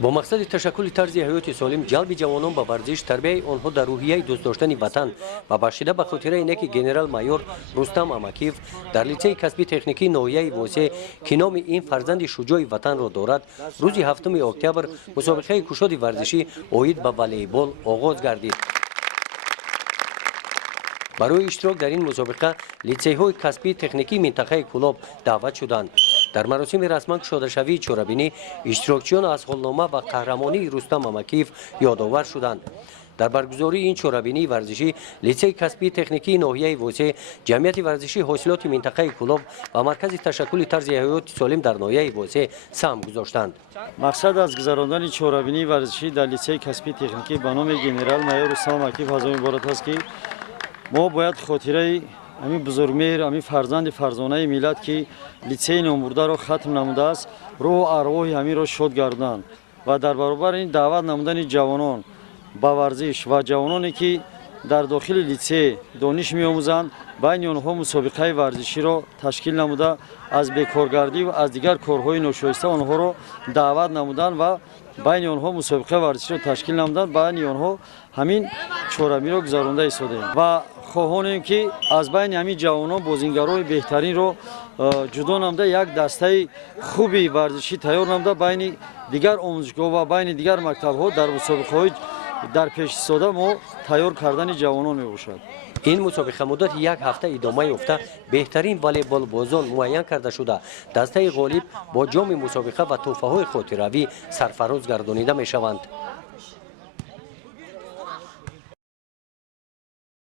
با مقصد تشکل طرز حیات سالم جلب جوانان به ورزش تربیت آنها در روحیه دوست داشتن وطن و بخشیده به خاطره اینکه گنرال مایور رستم اماکیف در لیسه کسبی تکنیکی ناحیه واسه که نام این فرزند شجاع وطن را دارد روز 7 اکتبر مسابقه کشاد ورزشی اوید به والیبال آغاز گردید. برای اشتراک در این مسابقه لیسه های کسبی تکنیکی منطقه کلاب دعوت شدند. در مراسم رسمی کشادشوی چوربینی اشتراکچیان از حالنامه و قهرمانی رستم اماکیف یادآور شدند. در برگزاری این چوربینی ورزشی لیسه کسبی تکنیکی ناحیه واسه جمعیت ورزشی حاصلات منطقه کلاب و مرکز تشکل طرز حیات سالم در ناحیه واسه سهم گذاشتند. مقصد از گذراندن چوربینی ورزشی در لیسه کسبی تکنیکی به نام گنرال مایور رستم اماکیف از آن عبارت است که ما باید خاطره همین بزرگمهر همین فرزانه ملت که لیسه نامبرده را ختم نموده است روح ارواح همین را شاد گرداند و در برابر این دعوت نمودن جوانان با ورزش و جوانانی که در داخل لیسه دانش می‌آموزند بین آنها مسابقه ورزشی را تشکیل نموده از بیکارگردی و از دیگر کارهای ناشایسته آنها را دعوت نمودند و بین آنها مسابقه ورزشی را تشکیل نمودند بین آنها همین چورمی را گذرانده ایستادیم و خواهانیم که از بین همین جوانان بازیگرای بهترین را جدا نموده یک دسته خوبی ورزشی تیار نموده بین دیگر آموزشگاه و بین دیگر مکتب‌ها در مسابقه‌های در پیش ایستاده ما تیار کردن جوانان میباشد. این مسابقه مدت یک هفته ادامه یافته بهترین والیبال بازان معین کرده شده دسته غالب با جام مسابقه و تحفه‌های خاطره‌ای سرفراز گردانیده می‌شوند.